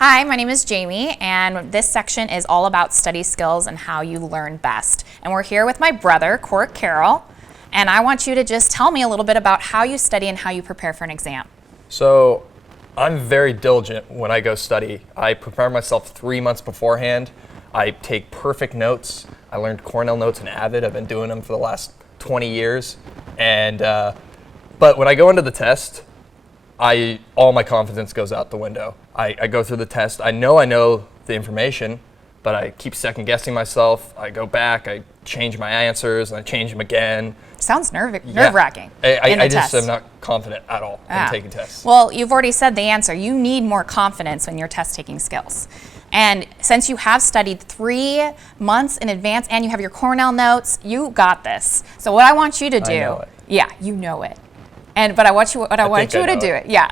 Hi, my name is Jamie, and this section is all about study skills and how you learn best. And we're here with my brother, Court Carroll, and I want you to just tell me a little bit about how you study and how you prepare for an exam. So, I'm very diligent when I go study. I prepare myself 3 months beforehand. I take perfect notes. I learned Cornell notes in Avid. I've been doing them for the last 20 years. And but when I go into the test, all my confidence goes out the window. I go through the test. I know the information, but I keep second guessing myself. I go back, I change my answers, and I change them again. Sounds nerve-wracking. I just am not confident at all in taking tests. Well, you've already said the answer. You need more confidence in your test-taking skills. And since you have studied 3 months in advance and you have your Cornell notes, you got this. So what I want you to do, I know it. Yeah, you know it. But I want you to do it. Yeah.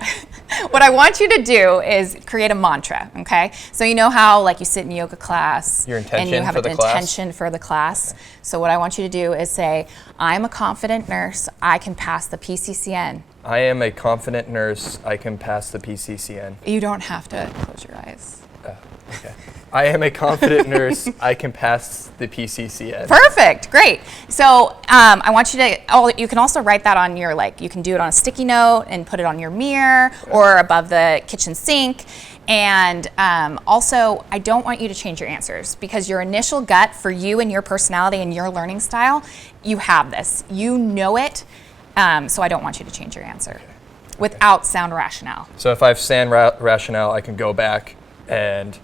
What I want you to do is create a mantra, okay? So you know how like you sit in yoga class and you have an intention for the class. Okay. So what I want you to do is say, I'm a confident nurse, I can pass the PCCN. I am a confident nurse, I can pass the PCCN. You don't have to close your eyes. Okay. I am a confident nurse, I can pass the PCCN. Perfect, great. So I want you to, you can also write that on your, you can do it on a sticky note and put it on your mirror or above the kitchen sink. And also, I don't want you to change your answers because your initial gut for you and your personality and your learning style, you have this. You know it, so I don't want you to change your answer without sound rationale. So if I have sound rationale, I can go back and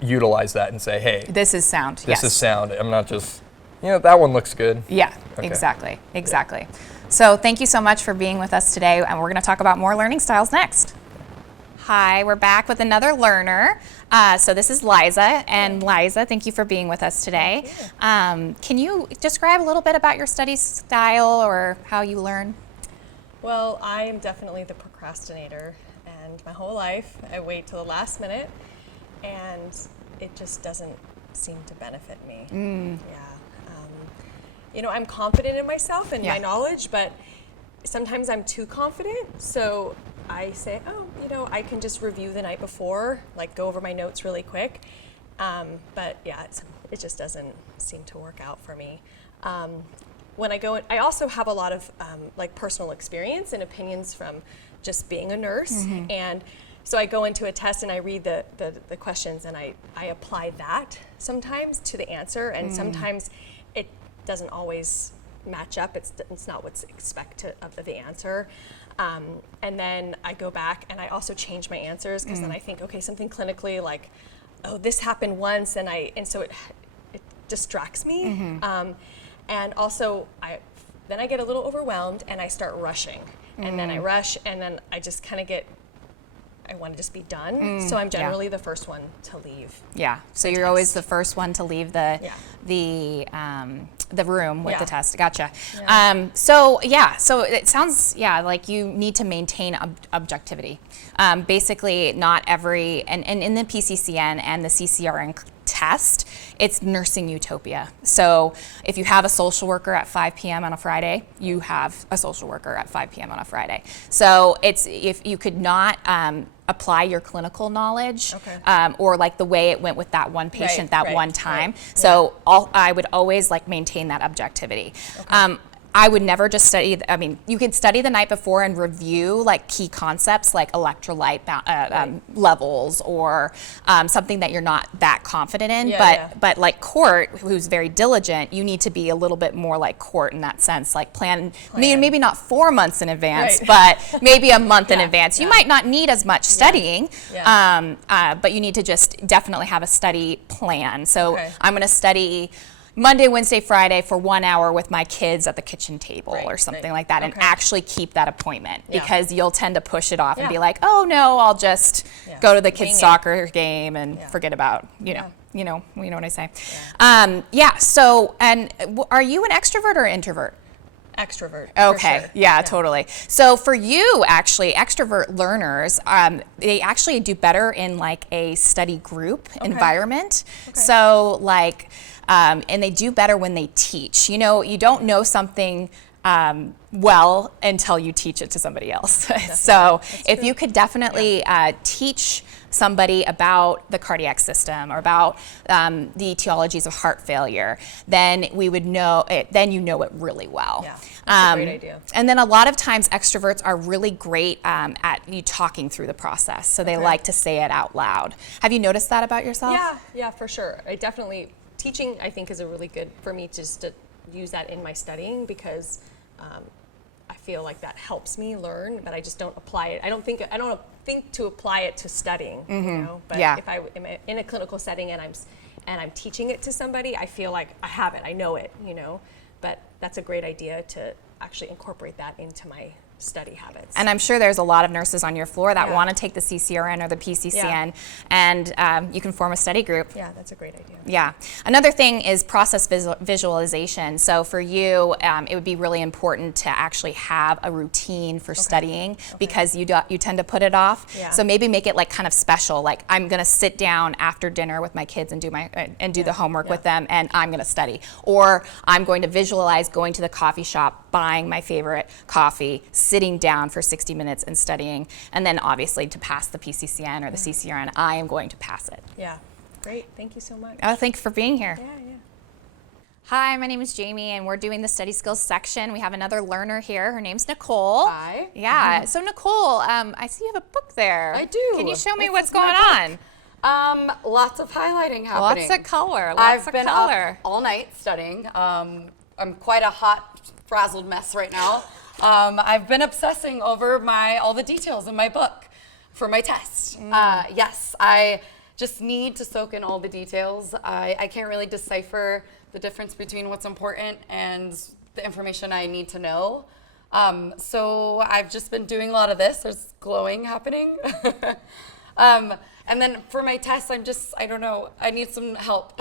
utilize that and say, hey, this is sound. This is sound. I'm not just, that one looks good. Yeah, okay. Exactly. Yeah. So thank you so much for being with us today, and we're going to talk about more learning styles next. Hi, we're back with another learner. So this is Liza, and Liza, thank you for being with us today. Can you describe a little bit about your study style or how you learn? Well, I am definitely the procrastinator, and my whole life I wait till the last minute, and it just doesn't seem to benefit me. Yeah. I'm confident in myself and my knowledge, but sometimes I'm too confident, so I say, I can just review the night before, go over my notes really quick. But yeah, it just doesn't seem to work out for me. When I go in, I also have a lot of personal experience and opinions from just being a nurse. And so I go into a test and I read the questions and I apply that sometimes to the answer, and sometimes it doesn't always match up. It's not what's expected of the answer. And then I go back and I also change my answers because then I think, okay, something clinically this happened once, and so it distracts me. And also then I get a little overwhelmed and I start rushing, and then I rush, and then I just kind of I want to just be done. So I'm generally the first one to leave. Yeah. So you're always the first one to leave the room with the test. Gotcha. Yeah. So it sounds like you need to maintain objectivity. Basically, not every and in the PCCN and the CCRN test, it's nursing utopia. So if you have a social worker at 5 p.m. on a Friday, you have a social worker at 5 p.m. on a Friday. So if you could not apply your clinical knowledge or the way it went with that one patient one time. Right. So I would always maintain that objectivity. Okay. I would never just study, you could study the night before and review key concepts like electrolyte levels or something that you're not that confident in. But like Court, who's very diligent, you need to be a little bit more like Court in that sense, plan. Maybe not 4 months in advance, but maybe a month in advance. You might not need as much studying, but you need to just definitely have a study plan. So I'm going to study Monday, Wednesday, Friday for 1 hour with my kids at the kitchen table or something like that, and actually keep that appointment because you'll tend to push it off and be like, oh no, I'll just go to the kids' soccer game and forget about, you know what I say. So, and are you an extrovert or introvert? Extrovert. Okay, sure. Yeah, totally. So for you, actually, extrovert learners, they actually do better in a study group environment. Okay. So and they do better when they teach. You don't know something well until you teach it to somebody else. So if you could definitely teach somebody about the cardiac system or about the etiologies of heart failure, then we would know it. Then you know it really well. Yeah, that's a great idea. And then a lot of times extroverts are really great at you talking through the process, so they like to say it out loud. Have you noticed that about yourself? Yeah, for sure. I definitely, teaching I think is a really good for me just to use that in my studying, because I feel like that helps me learn, but I just don't apply it. I don't think to apply it to studying, you know. But if I am in a clinical setting and I'm teaching it to somebody, I feel like I have it, I know it, you know. But that's a great idea to actually incorporate that into my study habits. And I'm sure there's a lot of nurses on your floor that want to take the CCRN or the PCCN, and you can form a study group. Yeah, that's a great idea. Yeah. Another thing is process visualization. So for you, it would be really important to actually have a routine for studying, because you tend to put it off. Yeah. So maybe make it like kind of special. Like, I'm going to sit down after dinner with my kids and do the homework with them, and I'm going to study. Or I'm going to visualize going to the coffee shop, buying my favorite coffee, sitting down for 60 minutes and studying, and then obviously to pass the PCCN or the CCRN, I am going to pass it. Yeah, great. Thank you so much. Oh, thanks for being here. Yeah. Hi, my name is Jaime, and we're doing the study skills section. We have another learner here. Her name's Nicole. Hi. Yeah. So Nicole, I see you have a book there. I do. Can you show me what's going on? Lots of highlighting happening. Lots of color. I've been up all night studying. I'm quite a hot, frazzled mess right now. I've been obsessing over all the details in my book for my test. Yes, I just need to soak in all the details. I can't really decipher the difference between what's important and the information I need to know. So I've just been doing a lot of this. There's glowing happening. And then for my test, I don't know, I need some help.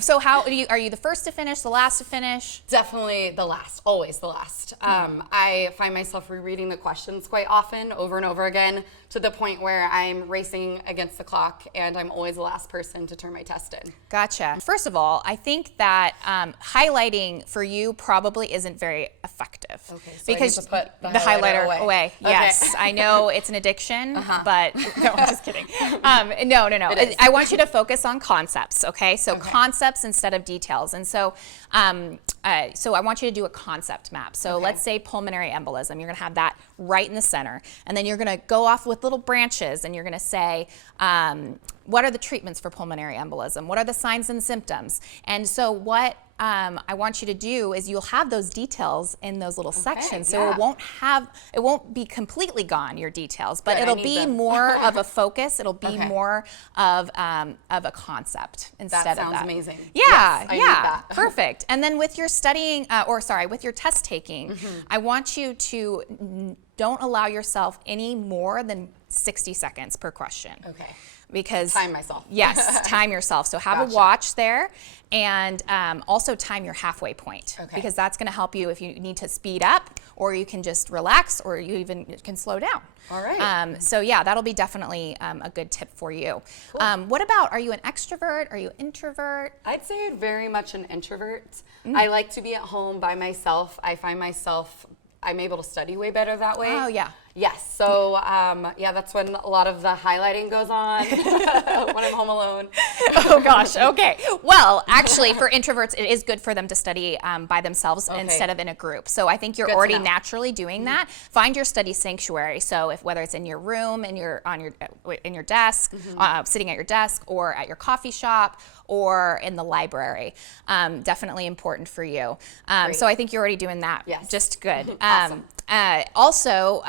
So are you the first to finish, the last to finish? Definitely the last, always the last. I find myself rereading the questions quite often, over and over again, to the point where I'm racing against the clock and I'm always the last person to turn my test in. Gotcha. First of all, I think that highlighting for you probably isn't very effective. Okay, so because I need to put the highlighter away. Okay. Yes, I know it's an addiction, but no, I'm just kidding. No. I want you to focus on concepts, okay? So concepts instead of details. And so I want you to do a concept map. So let's say pulmonary embolism. You're going to have that right in the center. And then you're going to go off with little branches, and you're going to say, what are the treatments for pulmonary embolism? What are the signs and symptoms? And so what I want you to do is you'll have those details in those little sections. So it won't be completely gone, your details, but it'll be more of a focus. It'll be more of a concept instead of that. That sounds amazing. Yeah, yes, I need that. Perfect. And then with your studying, with your test taking, I want you to don't allow yourself any more than 60 seconds per question. Okay. Because time myself. Yes, time yourself. So have a watch there, and also time your halfway point, because that's going to help you if you need to speed up, or you can just relax, or you even can slow down. All right. So yeah, that'll be definitely a good tip for you. Cool. What about, are you an extrovert? Are you an introvert? I'd say very much an introvert. I like to be at home by myself. I find myself, I'm able to study way better that way. Oh, yeah. Yes, so that's when a lot of the highlighting goes on, when I'm home alone. Oh gosh, okay. Well, actually for introverts, it is good for them to study by themselves instead of in a group. So I think you're already naturally doing that. Find your study sanctuary. So whether it's in your room, in your desk, sitting at your desk, or at your coffee shop, or in the library, definitely important for you. So I think you're already doing that. Yes. Just good. Awesome. Also,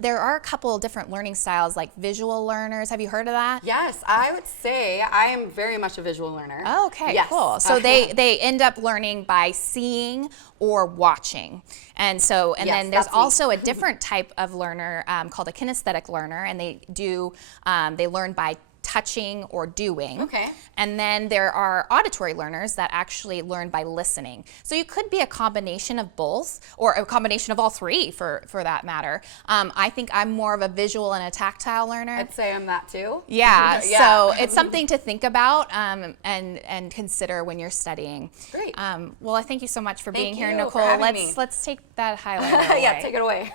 there are a couple of different learning styles, like visual learners. Have you heard of that? Yes, I would say I am very much a visual learner. Oh, okay, yes. Cool. So they end up learning by seeing or watching. And then there's also a different type of learner called a kinesthetic learner, and they learn by touching or doing. Okay. And then there are auditory learners that actually learn by listening. So you could be a combination of both, or a combination of all three for that matter. I think I'm more of a visual and a tactile learner. I'd say I'm that too. Yeah, so it's something to think about and consider when you're studying. Great. Well, I thank you so much for being here, you Nicole. for having me. Let's take that highlighter away. Yeah, take it away.